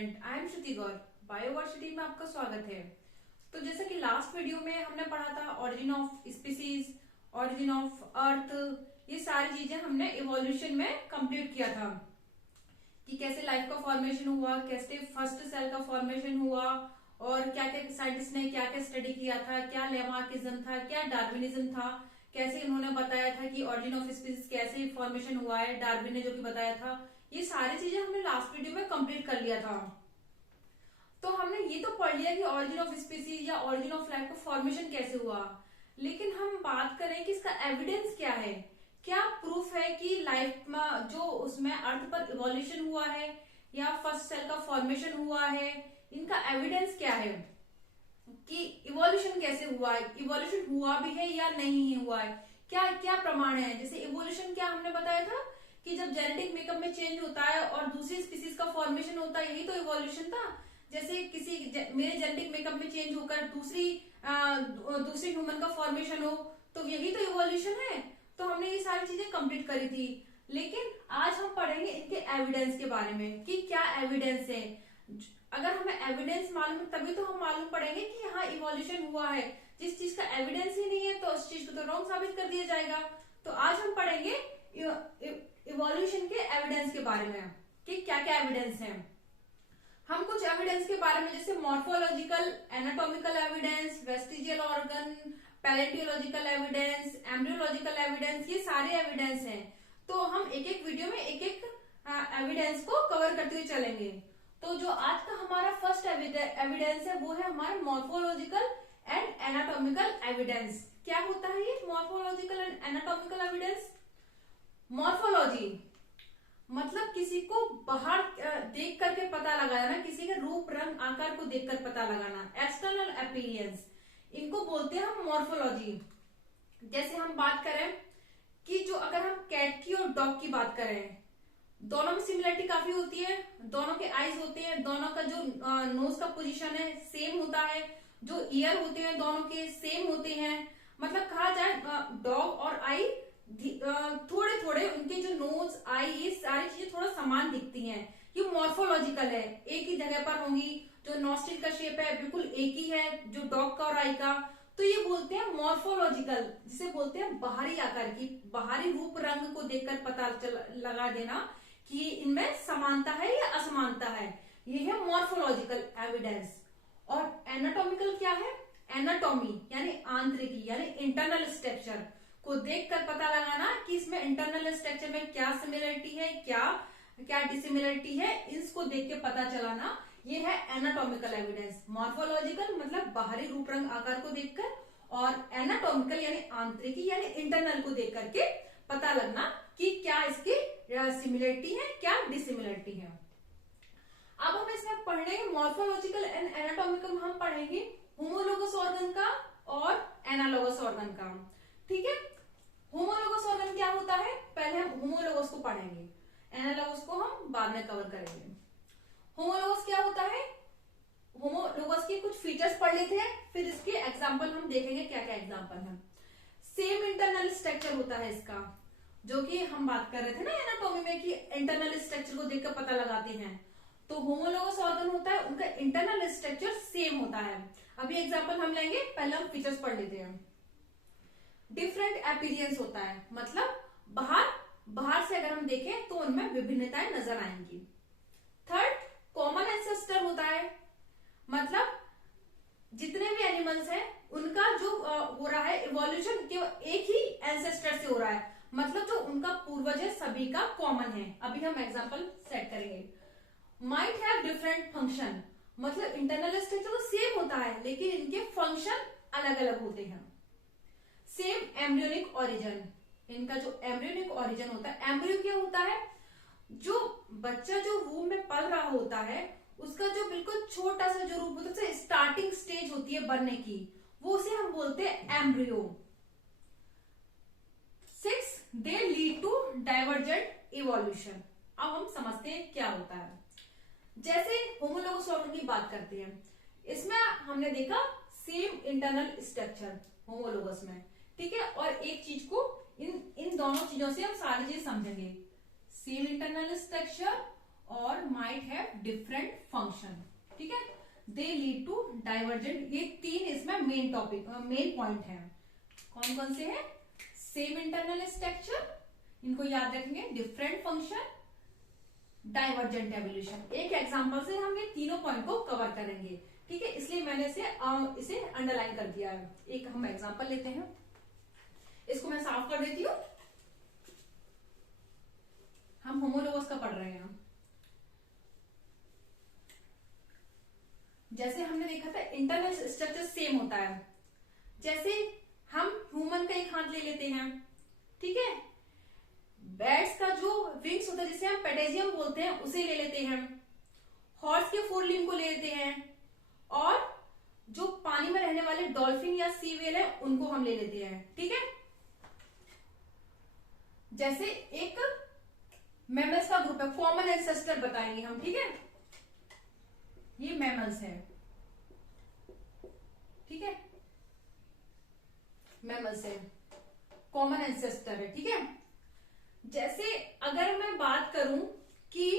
Student, I am Shruti Gaur. Bioversity में आपका स्वागत है। तो जैसा कि लास्ट वीडियो में हमने पढ़ा था origin of species, origin of earth, ये सारी चीजें हमने इवोल्यूशन में कंप्लीट किया था कि कैसे लाइफ का फॉर्मेशन हुआ, कैसे फर्स्ट सेल का फॉर्मेशन हुआ और क्या क्या साइंटिस्ट ने क्या क्या स्टडी किया था, क्या लेमार्किज्म था, क्या डार्विनिज्म था, कैसे इन्होंने बताया था कि ऑरिजिन ऑफ स्पीसीज कैसे फॉर्मेशन हुआ है, डार्विन ने जो कि बताया था। ये सारी चीजें हमने लास्ट वीडियो में कंप्लीट कर लिया था। तो हमने ये तो पढ़ लिया कि ऑरिजिन ऑफ स्पीसीज या ऑरिजिन ऑफ लाइफ का फॉर्मेशन कैसे हुआ, लेकिन हम बात करें कि इसका एविडेंस क्या है, क्या प्रूफ है कि लाइफ में जो उसमें अर्थ पर इवोल्यूशन हुआ है या फर्स्ट सेल का फॉर्मेशन हुआ है, इनका एविडेंस क्या है कि इवोल्यूशन कैसे हुआ है, इवोल्यूशन हुआ भी है या नहीं हुआ है, क्या क्या प्रमाण है। जैसे इवोल्यूशन क्या हमने बताया था कि जब जेनेटिक मेकअप में चेंज होता है और दूसरी स्पीसीज का फॉर्मेशन होता है, यही तो इवोल्यूशन था। जैसे मेरे जेनेटिक मेकअप में चेंज होकर दूसरी ह्यूमन का फॉर्मेशन हो, तो यही तो इवोल्यूशन है। तो हमने ये सारी चीजें कंप्लीट करी थी, लेकिन आज हम पढ़ेंगे इनके एविडेंस के बारे में कि क्या एविडेंस है। अगर हमें एविडेंस मालूम है तभी तो हम मालूम पड़ेंगे कि यहाँ इवोल्यूशन हुआ है। जिस चीज का एविडेंस ही नहीं है तो उस चीज को तो रॉन्ग साबित कर दिया जाएगा। तो आज हम पढ़ेंगे इवोल्यूशन के एविडेंस के बारे में कि क्या क्या एविडेंस है। हम कुछ एविडेंस के बारे में जैसे morphological, anatomical evidence, vestigial organ, paleontological evidence, embryological evidence, ये सारे एविडेंस हैं। तो हम एक एक वीडियो में एक एक एविडेंस को कवर करते हुए चलेंगे। तो जो आज का हमारा फर्स्ट एविडेंस है वो है हमारा मॉर्फोलॉजिकल एंड एनाटॉमिकल एविडेंस। क्या होता है ये morphological and anatomical evidence? Morphology मतलब किसी को बाहर देख करके पता लगाना, किसी के रूप रंग आकार को देखकर पता लगाना, एक्सटर्नल अपीयरेंस, इनको बोलते हैं हम मॉर्फोलॉजी। जैसे हम बात करें कि जो अगर हम कैट की और डॉग की बात करें, दोनों में सिमिलरिटी काफी होती है। दोनों के आईज होते हैं, दोनों का जो नोज का पोजीशन है सेम होता है, जो ईयर होते हैं दोनों के सेम होते हैं। मतलब कहा जाए डॉग और आई थोड़े थोड़े उनके जो नोज आई ये सारी चीजें थोड़ा समान दिखती हैं। ये मॉर्फोलॉजिकल है, एक ही जगह पर होंगी। जो नॉस्ट्रिल का शेप है बिल्कुल एक ही है जो डॉग का और आई का। तो ये बोलते हैं मॉर्फोलॉजिकल, जिसे बोलते हैं बाहरी आकार की, बाहरी रूप रंग को देखकर पता लगा देना कि इनमें समानता है या असमानता है। ये है मॉर्फोलॉजिकल एविडेंस। और एनाटॉमिकल क्या है? एनाटॉमी यानी आंतरिकी यानी इंटरनल स्ट्रक्चर को देखकर पता लगाना कि इसमें इंटरनल स्ट्रक्चर में क्या सिमिलरिटी है, क्या क्या डिसिमिलरिटी है, इसको देख के पता चलाना, ये है एनाटॉमिकल एविडेंस। मॉर्फोलॉजिकल मतलब बाहरी रूप रंग आकार को देखकर, और एनाटॉमिकल यानी आंतरिकी यानी इंटरनल को देख करके पता लगना कि क्या इसकी सिमिलरिटी है, क्या डिसिमिलरिटी है। अब हम इसमें पढ़ेंगे मॉर्फोलॉजिकल एंड एनाटॉमिकल, हम पढ़ेंगे होमोलोगस ऑर्गन का और एनालोगस ऑर्गन का। ठीक है, होमोलोगस ऑर्गन क्या होता है, पहले हम होमोलोगस को पढ़ेंगे, एनालोगस को हम बाद में कवर करेंगे। होमोलोगस क्या होता है? होमोलोगस के कुछ फीचर्स पढ़ लेते हैं, फिर इसके एग्जांपल हम देखेंगे क्या क्या एग्जांपल है। सेम इंटरनल स्ट्रक्चर होता है इसका, जो कि हम बात कर रहे थे ना एनाटॉमी में कि इंटरनल स्ट्रक्चर को देखकर पता लगाते हैं। तो होमोलोगस ऑर्गन होता है, उनका इंटरनल स्ट्रक्चर सेम होता है। अभी एग्जांपल हम लेंगे, पहले हम फीचर्स पढ़ लेते हैं। डिफरेंट अपीयरेंस होता है, मतलब बाहर से अगर हम देखें तो उनमें विभिन्नताएं नजर आएंगी। थर्ड, कॉमन एंसेस्टर होता है, मतलब जितने भी एनिमल्स हैं उनका जो हो रहा है इवोल्यूशन केवल एक ही एंसेस्टर से हो रहा है, मतलब जो उनका पूर्वज है सभी का कॉमन है। अभी हम एग्जांपल सेट करेंगे। माइट हैव डिफरेंट फंक्शन, मतलब इंटरनल स्ट्रक्चर तो सेम होता है लेकिन इनके फंक्शन अलग अलग होते हैं। सेम एम्ब्रियोनिक ओरिजिन, इनका जो एम्ब्रियोनिक ओरिजिन होता है, एम्ब्रियो क्या होता है? जो बच्चा जो वूम में पल रहा होता है उसका जो बिल्कुल छोटा सा जो रूप होता है, स्टार्टिंग स्टेज होती है बनने की, वो उसे हम बोलते हैं embryo. 6, they lead to divergent evolution. अब हम समझते हैं क्या होता है। जैसे होमोलोगस ऑर्गन की बात करते हैं, इसमें हमने देखा सेम इंटरनल स्ट्रक्चर होमोलोगस में, ठीक है। और एक चीज को इन दोनों चीजों से हम सारी चीज समझेंगे, सेम इंटरनल स्ट्रक्चर और माइट हैव डिफरेंट फंक्शन, ठीक है, दे लीड टू डाइवर्जेंट। ये तीन इसमें मेन टॉपिक मेन पॉइंट है। कौन कौन से हैं? सेम इंटरनल स्ट्रक्चर, इनको याद रखेंगे, डिफरेंट फंक्शन, डाइवर्जेंट एवोल्यूशन। एक एग्जांपल से हम ये तीनों पॉइंट को कवर करेंगे, ठीक है, इसलिए मैंने इसे अंडरलाइन कर दिया है। एक हम एग्जांपल लेते हैं, इसको मैं साफ कर देती हूँ। हम होमोलोगस का पढ़ रहे हैं। जैसे हमने देखा था इंटरनल स्ट्रक्चर सेम होता है। जैसे हम ह्यूमन का एक हाथ ले लेते हैं, ठीक है, बैट्स का जो विंग्स होता है जिसे हम पेडेजियम बोलते हैं उसे ले लेते हैं, हॉर्स के फोर लिम्ब को ले लेते हैं, और जो पानी में रहने वाले डॉल्फिन या सी व्हेल है उनको हम ले लेते हैं, ठीक है। जैसे एक मैमल्स का ग्रुप है, कॉमन एंसेस्टर बताएंगे हम, ठीक है, ये मैमल्स है, ठीक है, मैमल्स है, कॉमन एंसेस्टर है, ठीक है। जैसे अगर मैं बात करूं कि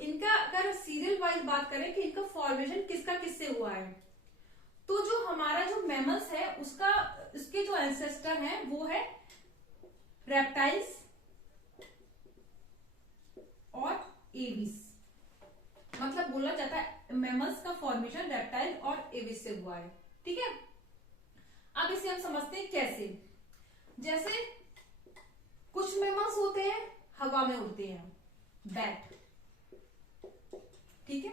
इनका अगर सीरियल वाइज बात करें कि इनका फॉर्मेशन किसका किससे हुआ है, तो जो हमारा जो मैमल्स है उसके जो एंसेस्टर हैं वो है रेप्टाइल्स और एविस। मतलब बोला जाता है मैमल्स का फॉर्मेशन रेप्टाइल और एविस से हुआ है, ठीक है। अब इसे हम समझते हैं कैसे। जैसे कुछ मैमल्स होते हैं हवा में उड़ते हैं, बैट, ठीक है,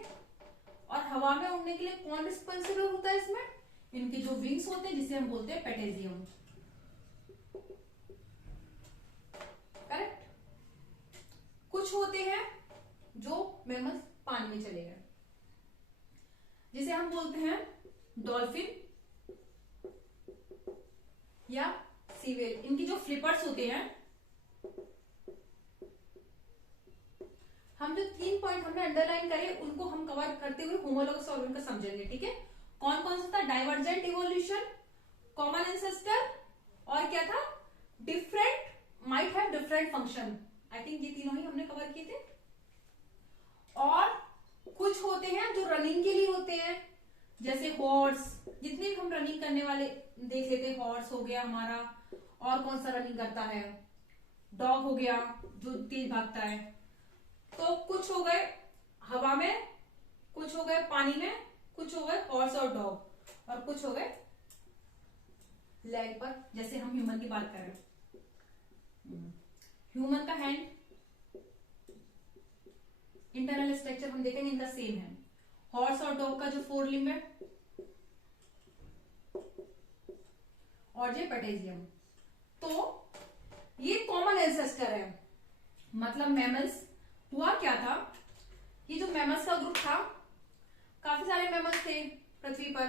और हवा में उड़ने के लिए कौन रिस्पॉन्सिबल होता है इसमें? इनके जो विंग्स होते हैं जिसे हम बोलते हैं पेटेजियम, करेक्ट। कुछ होते हैं जो मैमल्स पानी में चले गए, जिसे हम बोलते हैं डॉल्फिन या सी व्हेल। इनकी जो फ्लिपर्स होते हैं, हम जो तीन पॉइंट हमने अंडरलाइन करे उनको हम कवर करते हुए होमोलोगस ऑर्गन का समझेंगे, ठीक है। कौन कौन सा था? डाइवर्जेंट इवोल्यूशन, कॉमन एंसेस्टर, और क्या था? Different, might have different function. I think ये तीनों ही हमने कवर किए थे। और कुछ होते हैं जो रनिंग के लिए होते हैं, जैसे हॉर्स, जितने भी हम रनिंग करने वाले देख लेते हैं, हॉर्स हो गया हमारा, और कौन सा रनिंग करता है? डॉग हो गया जो तेज भागता है। तो कुछ हो गए हवा में, कुछ हो गए पानी में, कुछ हो गए हॉर्स और डॉग, और कुछ हो गए लैंड पर, जैसे हम ह्यूमन की बात करें। ह्यूमन का हैंड, इंटरनल स्ट्रक्चर हम देखेंगे इनका सेम है। हॉर्स और डॉग का जो फोर लिम्ब है, और ये पेटेजियम। तो ये कॉमन एंसेस्टर है। मतलब मैमल्स, हुआ क्या था, ये जो मैमल्स का ग्रुप था, काफी सारे मैमल्स थे पृथ्वी पर।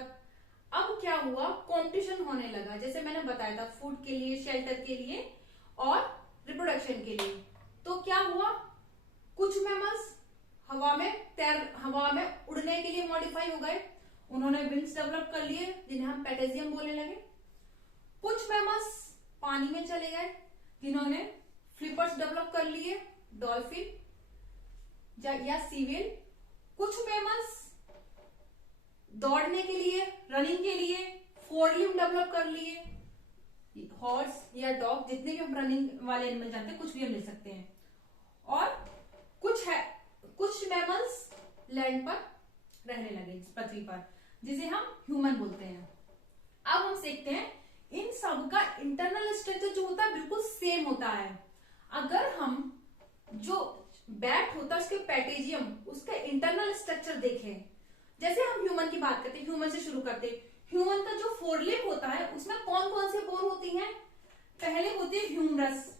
अब क्या हुआ, कंपटीशन होने लगा, जैसे मैंने बताया था, फूड के लिए, शेल्टर के लिए और रिप्रोडक्शन के लिए। तो क्या हुआ, कुछ मैमल्स हवा में उड़ने के लिए मॉडिफाई हो गए, उन्होंने विंग्स डेवलप कर लिए जिन्हें हम पेटेजियम बोलने लगे। कुछ मैमल्स पानी में चले गए जिन्होंने फ्लिपर्स डेवलप कर लिए, डॉल्फिन या सी व्हेल। कुछ मैमल्स दौड़ने के लिए, रनिंग के लिए फोर लिम्ब डेवलप कर लिए, हॉर्स या डॉग, जितने भी हम रनिंग वाले एनिमल जानते हैं, कुछ भी हम ले सकते हैं। और कुछ मैमल्स लैंड पर रहने लगे पृथ्वी पर, जिसे हम ह्यूमन बोलते हैं। अब हम सीखते हैं इन सब का इंटरनल स्ट्रक्चर जो होता है बिल्कुल सेम होता है। अगर हम जो बैट होता है उसके पेटेजियम, उसका इंटरनल स्ट्रक्चर देखें, जैसे हम ह्यूमन की बात करते हैं, ह्यूमन से शुरू करते हैं। ह्यूमन का जो फोरलिम्ब होता है उसमें कौन कौन से बोन होती हैं? पहले होती है ह्यूमरस,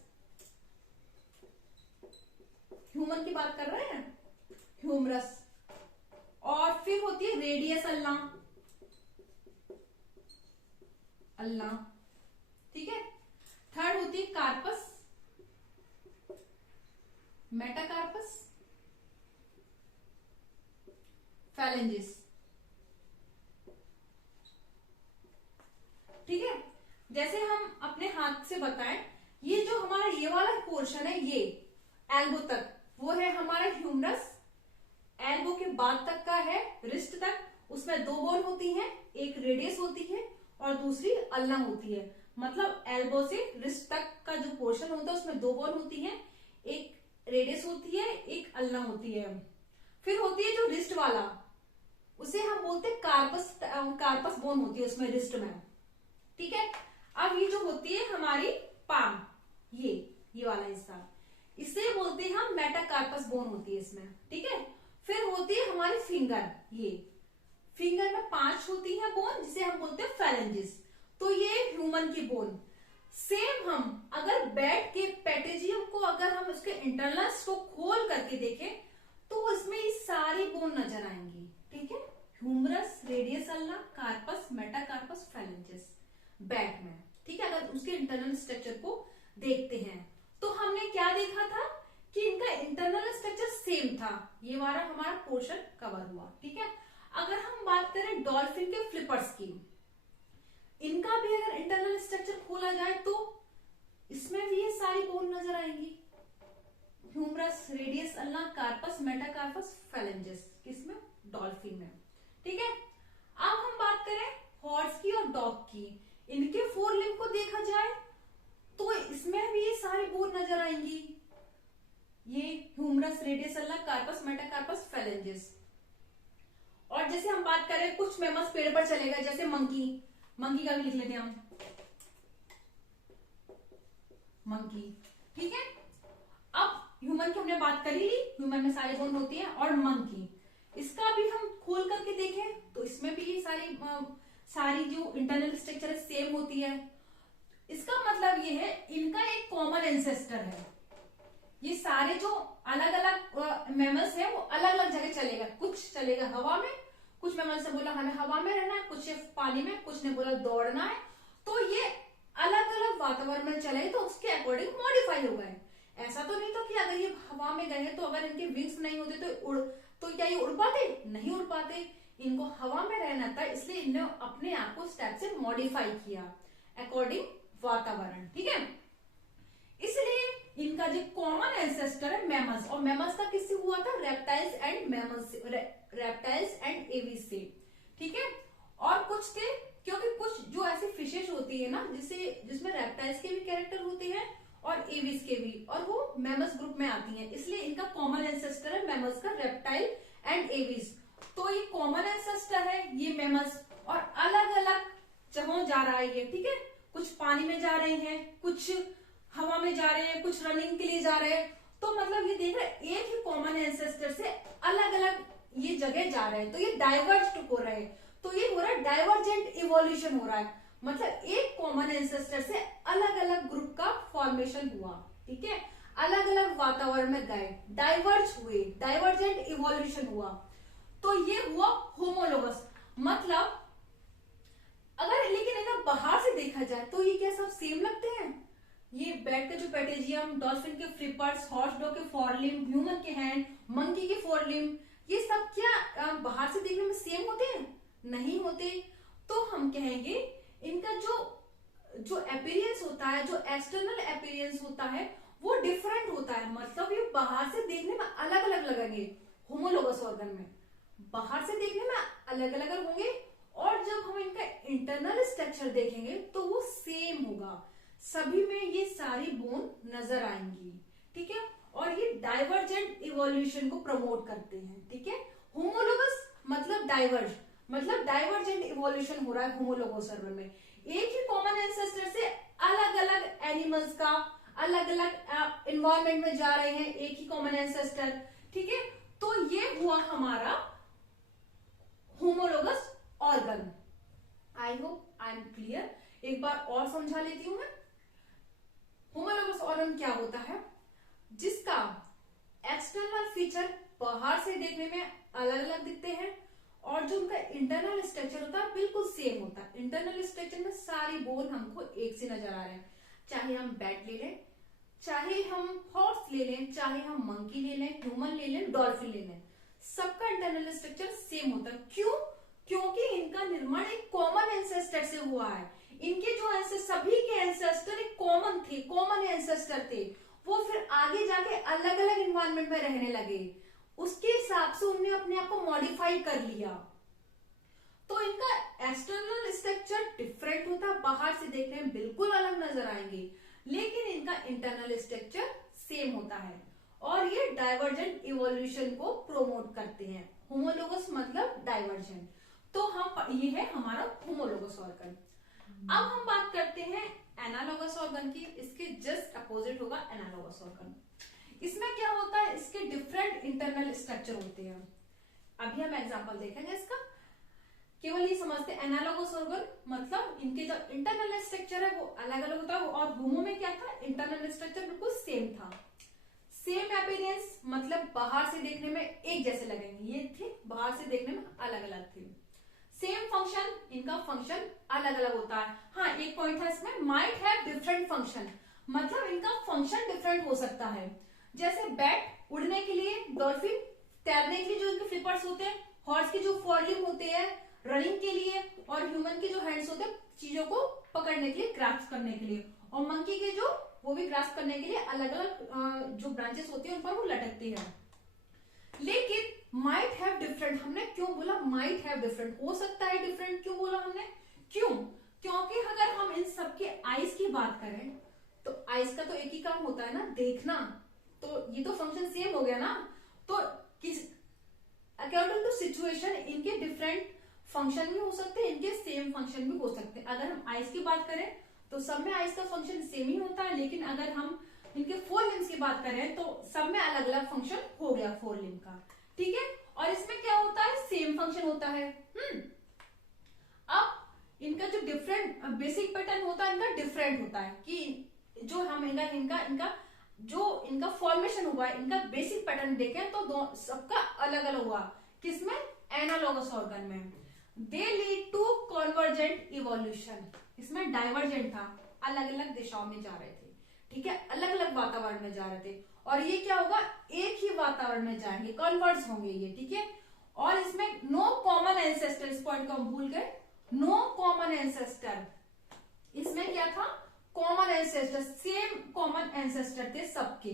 ह्यूमन की बात कर रहे हैं, ह्यूमरस। और फिर होती है रेडियस अल्ला, ठीक है। थर्ड होती है कार्पस, मेटाकार्पस, फैलेंजिस, ठीक है। जैसे हम अपने हाथ से बताएं, ये जो हमारा ये वाला पोर्शन है, ये एल्बो तक, वो है हमारा ह्यूमरस, रेडियस होती है और दूसरी अल्ना होती है। मतलब एल्बो से रिस्ट तक का जो पोर्शन होता है उसमें दो बोन होती है, एक रेडियस होती है, एक अल्ना होती है। फिर होती है जो रिस्ट वाला, उसे हम बोलते हैं कार्पस बोन होती है उसमें, रिस्ट में। ठीक है। अब ये जो होती है हमारी पाम, ये वाला हिस्सा, इसे बोलते हैं हम मेटाकार्पस बोन होती है इसमें। ठीक है। फिर होती है हमारी फिंगर, ये फिंगर में 5 होती है बोन, जिसे हम बोलते हैं फेरेंजिस। तो ये ह्यूमन की बोन। सेम हम अगर बैट के पेटेजियम को अगर हम उसके इंटरनल्स को खोल करके देखें तो इसमें ये सारी बोन नजर आएंगी। ठीक है। Humerus, radius ulna, carpus, metacarpus, phalanges bat में। ठीक है। अगर उसके इंटरनल स्ट्रक्चर को देखते हैं तो हमने क्या देखा था कि इनका इंटरनल स्ट्रक्चर सेम था। ये वाला हमारा पोर्शन कवर हुआ। ठीक है। अगर हम बात करें डॉल्फिन के फ्लिपर्स की, इनका भी अगर इंटरनल स्ट्रक्चर खोला जाए तो इसमें भी ये सारी बोन नजर आएंगी। Humerus, radius ulna, carpus, metacarpus, phalanges, किसमें? डॉल्फिन में। ठीक है। अब हम बात करें हॉर्स की और डॉग की, इनके 4 लिम्ब को देखा जाए तो इसमें भी ये सारी बोन नजर आएंगी। ये humerus, radius ulna, carpus, metacarpus, phalanges. और जैसे हम बात करें कुछ मैमल्स पेड़ पर चलेगा, जैसे मंकी का भी लिख लेते हैं हम, मंकी। ठीक है। अब ह्यूमन की हमने बात करी ली, ह्यूमन में सारी बोन होती है। और मंकी, इसका भी हम खोल करके देखें तो इसमें भी ये सारी जो इंटरनल स्ट्रक्चर है सेम होती है। इसका मतलब ये है इनका एक कॉमन एंसेस्टर है। ये सारे जो अलग अलग मैमल्स हैं वो अलग अलग जगह चलेगा, कुछ चलेगा हवा में, कुछ मैमल्स ने बोला हमें हवा में रहना है, कुछ पानी में, कुछ ने बोला दौड़ना है। तो ये अलग अलग वातावरण में चले तो उसके अकॉर्डिंग मॉडिफाई हो गए। ऐसा तो नहीं था कि अगर ये हवा में गए तो अगर इनके विंग्स नहीं होते तो क्या ये उड़ पाते? नहीं उड़ पाते। इनको हवा में रहना था, इसलिए इन्होंने अपने आप को स्टेप से मॉडिफाई किया अकॉर्डिंग वातावरण। ठीक है। इसलिए इनका जो कॉमन एंसेस्टर है मैमल्स, और मैमल्स का किससे हुआ था? रेप्टाइल्स एंड एविस से। ठीक है। और कुछ थे, क्योंकि कुछ जो ऐसी फिशेस होती है ना जिसमें रेप्टाइल्स के भी कैरेक्टर होते हैं और एविस के भी, और वो मैमल्स ग्रुप में आती हैं, इसलिए इनका कॉमन एंसेस्टर है मैमल्स का रेप्टाइल एंड एविस। तो ये कॉमन एंसेस्टर है ये मैमल्स, और अलग अलग जगहों जा रहा है ये। ठीक है। कुछ पानी में जा रहे हैं, कुछ हवा में जा रहे हैं, कुछ रनिंग के लिए जा रहे हैं। तो मतलब ये देख रहे हैं एक ही कॉमन एंसेस्टर से अलग अलग ये जगह जा रहे हैं, तो ये डाइवर्ज हो रहे हैं। तो ये हो रहा है डाइवर्जेंट इवोल्यूशन हो रहा है, मतलब एक कॉमन एंसेस्टर से अलग अलग ग्रुप का फॉर्मेशन हुआ। ठीक है। अलग अलग वातावरण में गए, डाइवर्ज हुए, डाइवर्जेंट इवोल्यूशन हुआ। तो ये हुआ होमोलोगस। मतलब अगर लेकिन इन्हें बाहर से देखा जाए तो ये क्या सब सेम लगते हैं? ये बैट का जो पेटेजियम, डॉल्फिन के फ्लिपर्स, हॉर्स डॉग के 4 लिम्ब, ह्यूमन के हैंड, मंकी के 4 लिम्ब, ये सब क्या बाहर से देखने में सेम होते हैं? नहीं होते। तो हम कहेंगे इनका जो अपीयरेंस होता है, जो एक्सटर्नल अपीयरेंस होता है वो डिफरेंट होता है। मतलब ये बाहर से देखने में अलग अलग लगेंगे होमोलोगस ऑर्गन में, बाहर से देखने में अलग अलग होंगे, और जब हम इनका इंटरनल स्ट्रक्चर देखेंगे तो वो सेम होगा। सभी में ये सारी बोन नजर आएंगी। ठीक है। और ये डाइवर्जेंट इवोल्यूशन को प्रमोट करते हैं। ठीक है। होमोलोगस मतलब डाइवर्जेंट इवोल्यूशन हो रहा है होमोलोगस ऑर्गन में। एक ही कॉमन एंसेस्टर से अलग अलग एनिमल्स का अलग अलग एनवायरमेंट में जा रहे हैं, एक ही कॉमन एंसेस्टर। ठीक है। तो ये हुआ हमारा homologous organ. I hope I am clear. एक बार और समझा लेती हूं मैं। होमोलोगस ऑर्गन क्या होता है? जिसका एक्सटर्नल फीचर बाहर से देखने में अलग अलग दिखते हैं, और जो उनका इंटरनल स्ट्रक्चर होता है बिल्कुल सेम होता है। इंटरनल स्ट्रक्चर में सारी बोन हमको एक से नजर आ रहे हैं, चाहे हम बैट ले लें, चाहे हम हॉर्स ले लें, चाहे हम मंकी ले लें, ह्यूमन ले लें, डॉल्फिन ले लें, सबका इंटरनल स्ट्रक्चर सेम होता है। क्यों? क्योंकि इनका निर्माण एक कॉमन एंसेस्टर से हुआ है। इनके जो सभी के एंसेस्टर एक कॉमन एंसेस्टर थे, वो फिर आगे जाके अलग अलग एनवायरनमेंट में रहने लगे, उसके हिसाब से उन्होंने अपने आप को मॉडिफाई कर लिया। तो इनका एक्सटर्नल स्ट्रक्चर डिफरेंट होता है, बाहर से देखने में बिल्कुल अलग नजर आएंगे, लेकिन इनका इंटरनल स्ट्रक्चर सेम होता है और ये डाइवर्जेंट इवोल्यूशन को प्रोमोट करते हैं। होमोलोगस मतलब डाइवर्जेंट। तो हम ये है हमारा होमोलोगस ऑर्गन। अब हम बात करते हैं एनालोगस ऑर्गन की। इसके जस्ट अपोजिट होगा एनालोगस ऑर्गन। इसमें क्या होता है, इसके डिफरेंट इंटरनल स्ट्रक्चर होते हैं। अभी हम एग्जांपल देखेंगे इसका। केवल ये समझते हैं एनालोगस ऑर्गन मतलब इनके जो इंटरनल स्ट्रक्चर है वो अलग अलग होता है, और होमो में क्या था, इंटरनल स्ट्रक्चर बिल्कुल सेम था। सेम अपीयरेंस मतलब बाहर से देखने में एक जैसे लगेंगे, ये थे बाहर से देखने में अलग अलग थे। सेम फंक्शन, इनका फंक्शन अलग अलग होता है। हाँ, एक पॉइंट है इसमें, माइट हैव डिफरेंट फंक्शन, मतलब इनका फंक्शन डिफरेंट हो सकता है। जैसे बैट उड़ने के लिए, डॉल्फिन तैरने के लिए जो इनके फ्लिपर्स होते हैं, हॉर्स के जो फोरलिम्ब होते हैं रनिंग के लिए, और ह्यूमन के जो हैंड्स होते हैं चीजों को पकड़ने के लिए, ग्रास्प करने के लिए, और मंकी के जो वो भी ग्रास्प करने के लिए अलग अलग जो ब्रांचेस होती है उन पर वो लटकती है। लेकिन माइट हैव डिफरेंट, हमने क्यों बोला माइट हैव डिफरेंट, हो सकता है डिफरेंट, क्यों बोला हमने, क्यों, क्योंकि अगर हम इन सबके आईज की बात करें तो आईज का तो एक ही काम होता है ना, देखना, तो ये तो फंक्शन सेम हो गया ना। तो किस अकॉर्डिंग टू सिचुएशन इनके डिफरेंट फंक्शन भी हो सकते हैं, इनके सेम फंक्शन भी हो सकते हैं। अगर हम आइज की बात करें तो सब में आइज का फंक्शन सेम ही होता है, लेकिन अगर हम इनके फोर लिम्स की बात करें तो सब में अलग अलग फंक्शन हो गया फोर लिम्ब का, ठीक है। और इसमें क्या होता है, सेम फंक्शन होता है। अब इनका जो डिफरेंट बेसिक पैटर्न होता है, इनका डिफरेंट होता है कि जो हम इनका जो इनका फॉर्मेशन हुआ है, इनका बेसिक पैटर्न देखें तो सबका अलग अलग हुआ। किसमें, एनालोगस ऑर्गन में। They lead to convergent evolution, इसमें डाइवर्जेंट था, अलग अलग दिशाओं में जा रहे थे, ठीक है, अलग अलग वातावरण में जा रहे थे, और ये क्या होगा, एक ही वातावरण में जाएंगे, कन्वर्ज होंगे ये, ठीक है। और इसमें नो कॉमन एंसेस्टर, इस पॉइंट को हम भूल गए, नो कॉमन एंसेस्टर। इसमें क्या था, common ancestor, same common ancestor थे सबके,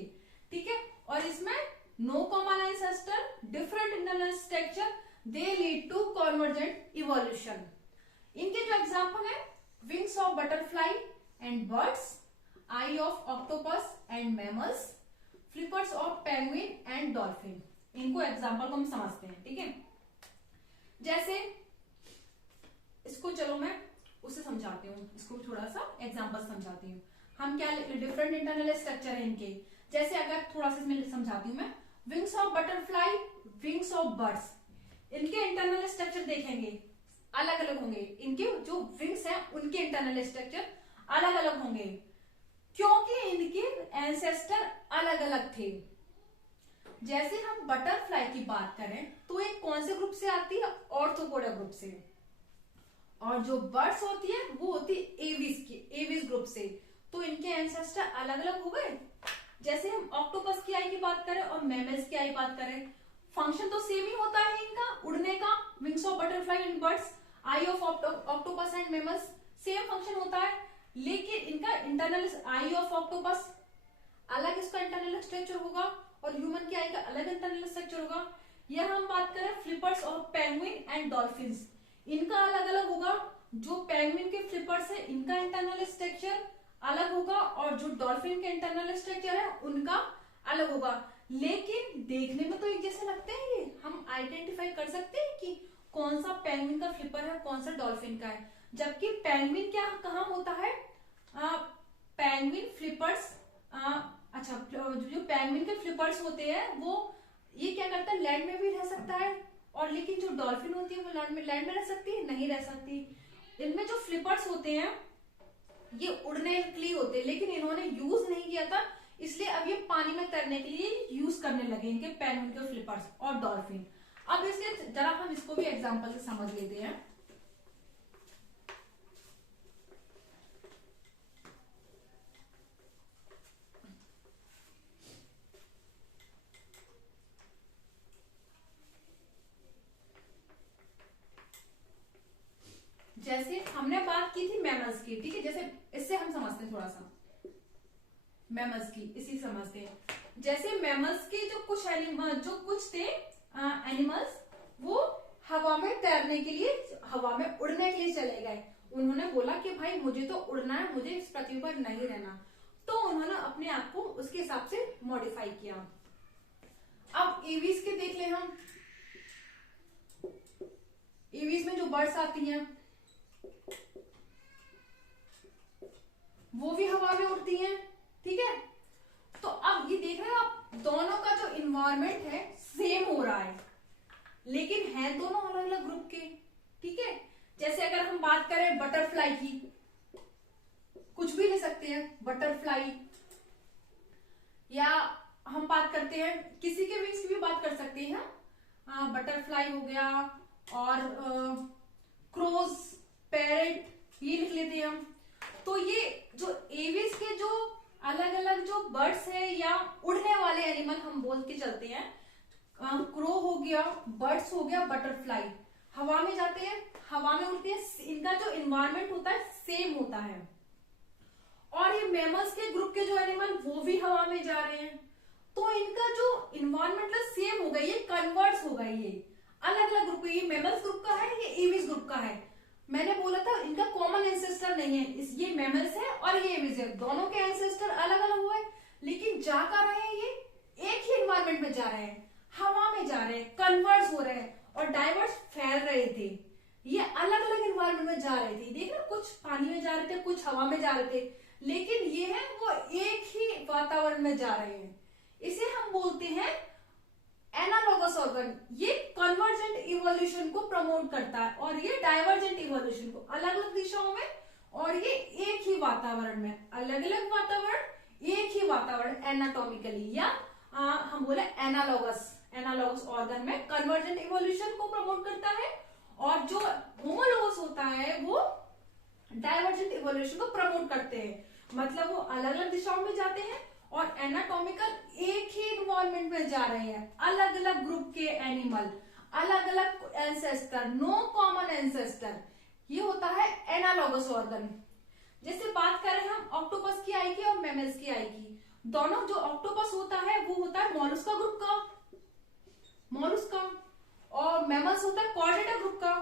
ठीक है। और इसमें no common ancestor, different internal structure, they lead to convergent evolution. इनके जो एग्जाम्पल है, wings of butterfly and birds, eye of octopus and mammals, flippers of penguin and dolphin. इनको एग्जाम्पल को हम समझते हैं, ठीक है। जैसे इसको चलो मैं उसे समझाती हूँ, इसको थोड़ा सा एग्जाम्पल समझाती हूँ। हम क्या डिफरेंट इंटरनल स्ट्रक्चर है इनके, जैसे अगर थोड़ा सा इसमें समझाती हूँ मैं, wings of butterfly, wings of birds, इनके इंटरनल स्ट्रक्चर देखेंगे अलग अलग होंगे, इनके जो विंग्स हैं उनके इंटरनल स्ट्रक्चर अलग अलग होंगे, क्योंकि इनके एंसेस्टर अलग अलग थे। जैसे हम बटरफ्लाई की बात करें तो एक कौन से ग्रुप से आती है, ऑर्थोपोडा ग्रुप से, और जो बर्ड्स होती है वो होती है एविस ग्रुप से, तो इनके एंसेस्टर अलग अलग हो गए। जैसे हम ऑक्टोपस की आई की बात करें और मैमल्स की आई बात करें, फंक्शन तो सेम ही होता है इनका उड़ने का, wings of butterfly and birds, eye of octopus and mammals, same function होता है, लेकिन इनका इंटरनल, आई ऑफ ऑक्टोपस अलग इसका इंटरनल स्ट्रक्चर होगा और ह्यूमन की आई का अलग इंटरनल स्ट्रक्चर होगा। यह हम बात करें flippers of penguin and dolphins, इनका अलग अलग होगा। जो पेंगुइन के फ्लिपर्स है इनका इंटरनल स्ट्रक्चर अलग होगा, और जो डॉल्फिन के इंटरनल स्ट्रक्चर है उनका अलग होगा, लेकिन देखने में तो एक जैसे लगते हैं। ये हम आइडेंटिफाई कर सकते हैं कि कौन सा पेंगुइन का फ्लिपर है, कौन सा डॉल्फिन का है। जबकि पेंगुइन क्या कहाँ होता है, पेंगुइन फ्लिपर्स, अच्छा, जो पेंगुइन के फ्लिपर्स होते हैं वो ये क्या करता है, लैंड में भी रह सकता है, और लेकिन जो डॉल्फिन होती है वो लैंड में रह सकती है, नहीं रह सकती। इनमें जो फ्लिपर्स होते हैं ये उड़ने के लिए होते हैं, लेकिन इन्होंने यूज नहीं किया था, इसलिए अब ये पानी में तैरने के लिए यूज करने लगे इनके पेंगुइन के फ्लिपर्स और डॉल्फिन। अब इसलिए जरा हम इसको भी एग्जांपल से समझ लेते हैं। जैसे हमने बात की थी मैमल्स की, ठीक है, जैसे इससे हम समझते हैं थोड़ा सा मैमल्स की, इसी समझते हैं। जैसे मैमल्स के जो कुछ थे एनिमल्स, वो हवा में तैरने के लिए, हवा में उड़ने के लिए चले गए। उन्होंने बोला कि भाई मुझे तो उड़ना है, मुझे इस पृथ्वी पर नहीं रहना। तो उन्होंने अपने आप को उसके हिसाब से मॉडिफाई किया। अब एवीज के देख ले हम। एवीज में जो बर्ड्स आती हैं वो भी हवा में उड़ती हैं, ठीक है। तो अब ये देख रहे हो आप, दोनों का जो इन्वायरमेंट है सेम हो रहा है, लेकिन है दोनों अलग अलग ग्रुप के, ठीक है। जैसे अगर हम बात करें बटरफ्लाई की, कुछ भी ले सकते हैं, बटरफ्लाई, या हम बात करते हैं किसी के विंग्स की भी बात कर सकते हैं। बटरफ्लाई हो गया, और क्रोज, पैरेट, ये लिख लेते हैं हम। तो ये जो एविस के जो अलग अलग जो बर्ड्स है या उड़ने वाले एनिमल हम बोल के चलते हैं, क्रो हो गया, बर्ड्स हो गया, बटरफ्लाई, हवा में जाते हैं, हवा में उड़ते हैं, इनका जो इन्वायरमेंट होता है सेम होता है। और ये मैमल्स के ग्रुप के जो एनिमल वो भी हवा में जा रहे हैं, तो इनका जो इन्वायरमेंट सेम हो गई, ये कन्वर्ट्स हो गई, ये अलग अलग ग्रुप, ये मैमल्स ग्रुप का है, ये एविस ग्रुप का है। मैंने बोला था इनका कॉमन एंसेस्टर नहीं है, ये मैमल्स है और ये एविस है, दोनों के एंसेस्टर अलग अलग हुए, लेकिन जा कर रहे हैं ये एक ही इन्वायरमेंट में जा रहे हैं, हवा में जा रहे हैं, कन्वर्ट्स हो रहे हैं, और डाइवर्स फैल रहे थे, ये अलग अलग इन्वायरमेंट में जा रहे थे। देखना, कुछ पानी में जा रहे थे, कुछ हवा में जा रहे थे, लेकिन ये है वो एक ही वातावरण में जा रहे हैं। इसे हम बोलते हैं एनालॉगस ऑर्गन। ये कन्वर्जेंट इवोल्यूशन को प्रमोट करता है, और ये डाइवर्जेंट इवोल्यूशन को, अलग अलग दिशाओं में और ये एक ही वातावरण में, अलग अलग वातावरण एक ही वातावरण एनाटॉमिकली, या हम बोले एनालॉगस ऑर्गन में कन्वर्जेंट इवोल्यूशन को प्रमोट करता है, और जो होमोलॉगस होता है वो डाइवर्जेंट इवोल्यूशन को प्रमोट करते हैं। मतलब वो अलग अलग दिशाओं में जाते हैं और एनाटॉमिकल एक ही इन्वायरमेंट में जा रहे हैं, अलग अलग ग्रुप के एनिमल, अलग अलग एंसेस्टर, नो कॉमन एंसेस्टर, ये होता है एनालॉगस ऑर्गन। जैसे बात करें हम ऑक्टोपस की आई की और मैमल्स की आई की, दोनों, जो ऑक्टोपस होता है वो होता है मोलस्का ग्रुप का, मोलस्का, और मैमल्स होता है कॉर्डेटा ग्रुप का,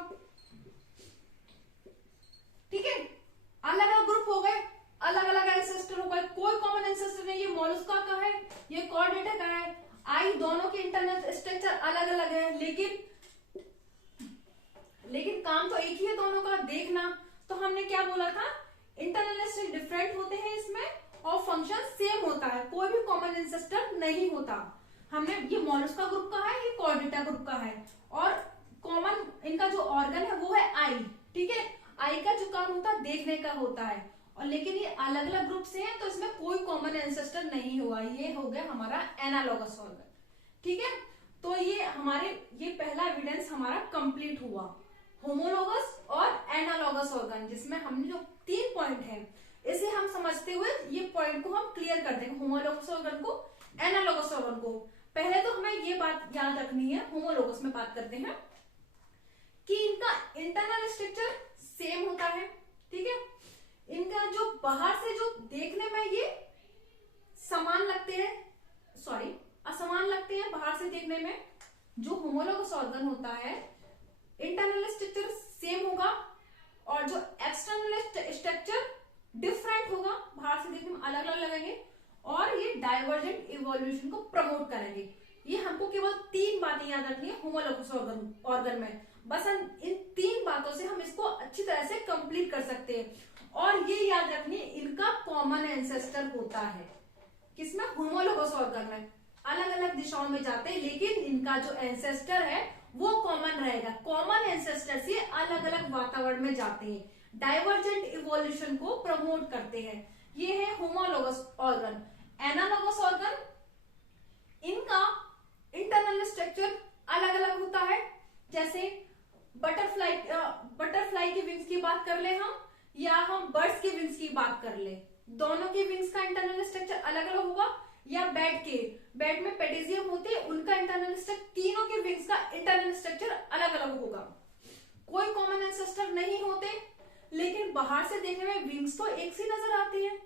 ठीक है। अलग अलग ग्रुप हो गए, अलग अलग एंसेस्टर हो गए, कोई कॉमन एंसेस्टर नहीं, ये मोलस्का का है, ये कॉर्डेटा का है। आई दोनों के इंटरनल स्ट्रक्चर अलग अलग है, लेकिन काम तो एक ही है दोनों का। देखना, तो हमने क्या बोला था, इंटरनल स्ट्रक्चर डिफरेंट होते हैं इसमें, और फंक्शन सेम होता है, कोई भी कॉमन एंसेस्टर नहीं होता। हमने, ये मोलस्का ग्रुप का है, ये कॉर्डेटा ग्रुप का है, और कॉमन इनका जो ऑर्गन है वो है आई, ठीक है। आई का जो काम होता है देखने का होता है, और लेकिन ये अलग अलग ग्रुप से हैं, तो इसमें कोई कॉमन एंसेस्टर नहीं हुआ। ये हो गया हमारा एनालॉगस ऑर्गन, ठीक है। तो ये हमारे, ये पहला एविडेंस हमारा कंप्लीट हुआ, होमोलॉगस और एनालॉगस ऑर्गन, जिसमें हमने जो 3 पॉइंट है, इसे हम समझते हुए ये पॉइंट को हम क्लियर कर देंगे, होमोलॉगस ऑर्गन को, एनालॉगस ऑर्गन को। पहले तो हमें ये बात याद रखनी है, होमोलॉगस में बात करते हैं कि इनका इंटरनल स्ट्रक्चर सेम होता है, ठीक है। इनका जो बाहर से जो देखने में ये समान लगते हैं, सॉरी असमान लगते हैं बाहर से देखने में। जो होमोलॉगस ऑर्गन होता है, इंटरनल स्ट्रक्चर सेम होगा, और जो एक्सटर्नल स्ट्रक्चर डिफरेंट होगा, बाहर से देखने में अलग अलग लगेंगे, और ये डाइवर्जेंट इवोल्यूशन को प्रमोट करेंगे। ये हमको केवल 3 बातें याद रखनी है होमोलॉगस ऑर्गन में, बस इन 3 बातों से हम इसको अच्छी तरह से कंप्लीट कर सकते हैं। और ये याद रखनी, इनका कॉमन एंसेस्टर होता है, किसमें, होमोलॉगस ऑर्गन में, अलग अलग दिशाओं में जाते हैं, लेकिन इनका जो एंसेस्टर है वो कॉमन रहेगा, कॉमन एंसेस्टर से अलग अलग वातावरण में जाते हैं, डाइवर्जेंट इवोल्यूशन को प्रमोट करते हैं। ये है होमोलॉगस ऑर्गन। एनालॉगस ऑर्गन, इनका इंटरनल स्ट्रक्चर अलग अलग होता है। जैसे बटरफ्लाई की विंग्स की बात कर ले हम, या हम बर्ड्स की विंग्स की बात कर ले, दोनों के विंग्स का इंटरनल स्ट्रक्चर अलग अलग होगा। या बैट में पेडिजियम होते हैं, उनका इंटरनल स्ट्रक्चर, तीनों के विंग्स का इंटरनल स्ट्रक्चर अलग अलग होगा, कोई कॉमन एंसेस्टर नहीं होते, लेकिन बाहर से देखने में विंग्स तो एक सी नजर आती है।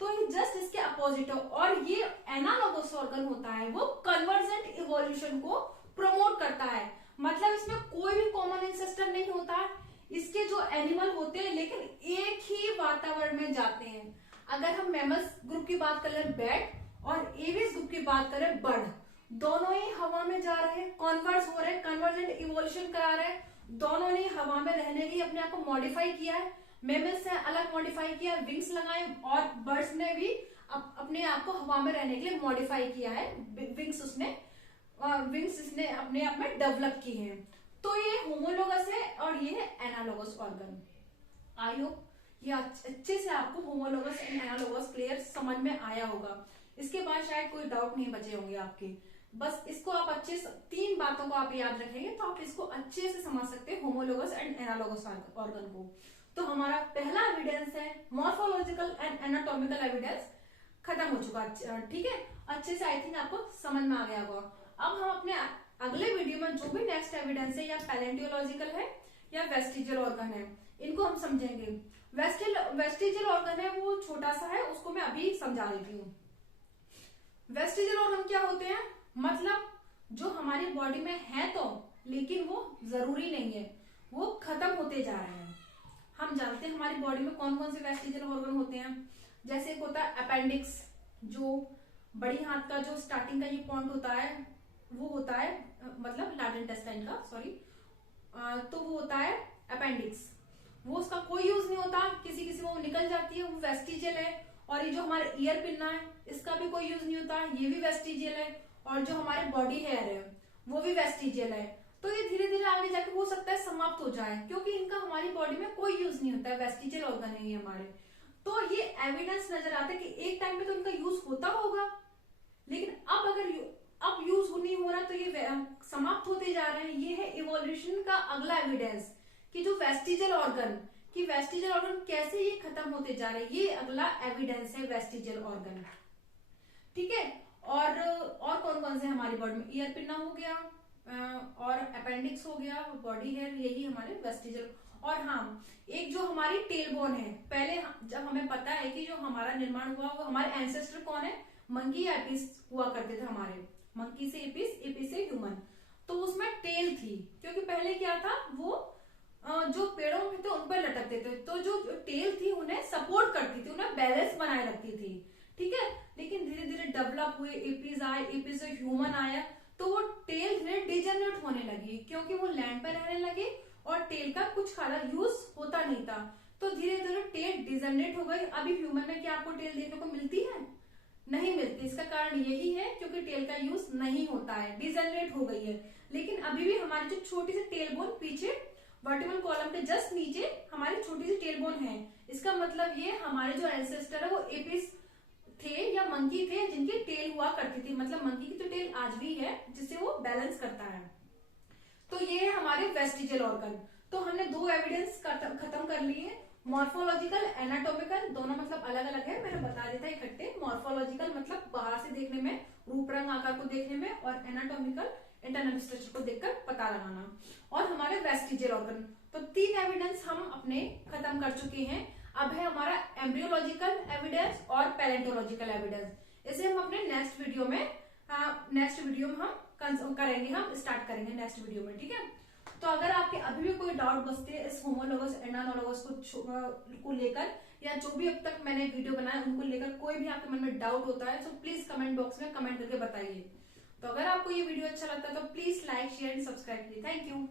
तो ये जस्ट इसके अपोजिट है, और ये एनालॉगस ऑर्गन होता है, वो कन्वर्जेंट इवोल्यूशन को प्रमोट करता है। मतलब इसमें कोई भी कॉमन एंसेस्टर नहीं होता। इसके जो एनिमल होते हैं लेकिन एक ही वातावरण में जाते हैं। अगर हम मैमल्स ग्रुप की बात करें बैट और एविस ग्रुप की बात करें बर्ड, दोनों ही हवा में जा रहे हैं, कॉन्वर्स हो रहे हैं, कन्वर्जेंट इवोल्यूशन करा रहे हैं। दोनों ने हवा में रहने के लिए अपने आप को मॉडिफाई किया है। मैमल्स ने अलग मॉडिफाई किया, विंग्स लगाए, और बर्ड्स ने भी अपने आप को हवा में रहने के लिए मॉडिफाई किया है। विंग्स इसने अपने आप में डेवलप की हैं। तो ये होमोलोगस है और ये है एनालोगस ऑर्गन। आई होप ये अच्छे से आपको होमोलोगस एंड एनालोगस क्लियर समझ में आया होगा। इसके बाद शायद कोई डाउट नहीं बचे होंगे आपके। बस इसको आप अच्छे से 3 बातों को आप याद रखेंगे तो आप इसको अच्छे से समझ सकते हैं होमोलोगस एंड एनालोगस ऑर्गन को। तो हमारा पहला एविडेंस है मॉर्फोलॉजिकल एंड एनाटॉमिकल एविडेंस खत्म हो चुका। ठीक है, अच्छे से आई थिंक आपको समझ में आ गया होगा। अब हम अपने अगले वीडियो में जो भी नेक्स्ट एविडेंस है या पैलेंटियोलॉजिकल है या वेस्टिजियल ऑर्गन है, इनको हम समझेंगे। वेस्टिजियल ऑर्गन है वो छोटा सा है, उसको मैं अभी समझा देती हूँ। वेस्टिजियल ऑर्गन क्या होते हैं, मतलब जो हमारी बॉडी में है तो, लेकिन वो जरूरी नहीं है, वो खत्म होते जा रहे हैं। हम जानते हैं हमारी बॉडी में कौन कौन से वेस्टिजियल ऑर्गन होते हैं। जैसे एक होता है अपेंडिक्स, जो बड़ी हाथ का जो स्टार्टिंग का ये पॉइंट होता है वो होता है, मतलब लार्ज इंटेस्टाइन का, सॉरी, तो वो होता है अपेंडिक्स। वो उसका कोई यूज नहीं होता, किसी किसी को वो निकल जाती है, वो वेस्टिजियल है। और ये जो हमारे ईयर पिन्ना है इसका भी कोई यूज नहीं होता, ये भी वेस्टिजियल है। और जो हमारे बॉडी हेयर है वो भी वेस्टिजियल है। तो ये धीरे धीरे आगे जाके हो सकता है समाप्त हो जाए, क्योंकि इनका हमारी बॉडी में कोई यूज नहीं होता है, वेस्टिजियल ऑर्गन है ये हमारे। तो ये एविडेंस नजर आता है कि एक टाइम पे तो इनका यूज होता होगा, लेकिन अब अगर अब यूज नहीं हो रहा तो ये समाप्त होते जा रहे हैं। ये है इवोल्यूशन का अगला एविडेंस कि जो वेस्टिजियल ऑर्गन कैसे ये खत्म होते जा रहे हैं, ये अगला एविडेंस है वेस्टिजियल ऑर्गन। ठीक है, और कौन कौन से हमारी बॉडी में, ईयर पिन्ना हो गया और अपेंडिक्स हो गया, बॉडी हेयर, यही हमारे वेस्टिजियल। और हाँ, एक जो हमारी टेल बोन है, पहले जब हमें पता है कि जो हमारा निर्माण हुआ वो हमारे एंसेस्टर कौन है, मंकी या एपिस हुआ करते थे हमारे, मंकी से एपिस, एपिस से ह्यूमन। तो उसमें टेल थी, क्योंकि पहले क्या था, वो जो पेड़ों में थे उन पर लटकते थे, तो जो टेल थी उन्हें सपोर्ट करती थी, उन्हें बैलेंस बनाए रखती थी। ठीक है, लेकिन धीरे धीरे डेवलप हुए, एपिस आए, एपिस से ह्यूमन आया, तो वो टेल डिजेनरेट होने लगी, क्योंकि वो लैंड पर रहने लगे और टेल का कुछ खासा यूज होता नहीं था। तो धीरे धीरे टेल डिजेनरेट हो गई। अभी ह्यूमन में क्या आपको टेल देखने को मिलती है? नहीं मिलती। इसका कारण यही है क्योंकि टेल का यूज नहीं होता है, डिजेनरेट हो गई है। लेकिन अभी भी हमारी जो छोटी सी टेल बोन पीछे वर्टिकल कॉलम के जस्ट नीचे हमारी छोटी सी टेल बोन है। इसका मतलब ये हमारे जो एंसेस्टर है वो एपिस थे या मंकी थे जिनकी टेल हुआ करती थी, मतलब मंकी की तो टेल आज भी है जिससे वो बैलेंस करता है। तो ये है हमारे वेस्टिजियल ऑर्गन। तो हमने 2 एविडेंस खत्म कर लिए, मॉर्फोलॉजिकल, एनाटॉमिकल, दोनों मतलब अलग अलग है, मैंने बता दिया था इकट्ठे। मॉर्फोलॉजिकल मतलब बाहर से देखने में, रूप रंग आकार को देखने में, और एनाटॉमिकल इंटरनल स्ट्रक्चर को देखकर पता लगाना। और हमारे वेस्टिजियल ऑर्गन, तो 3 एविडेंस हम अपने खत्म कर चुके हैं। अब है हमारा एम्ब्रियोलॉजिकल एविडेंस और पैलेंटोलॉजिकल एविडेंस। इसे हम अपने नेक्स्ट वीडियो में हम करेंगे, हम स्टार्ट करेंगे नेक्स्ट वीडियो में। ठीक है, तो अगर आपके अभी भी कोई डाउट बचते हैं इस होमोलोगस एनालोगस को लेकर, या जो भी अब तक मैंने वीडियो बनाया उनको लेकर कोई भी आपके मन में डाउट होता है, तो प्लीज कमेंट बॉक्स में कमेंट करके बताइए। तो अगर आपको ये वीडियो अच्छा लगता है तो please like, share and subscribe कीजिए। Thank you.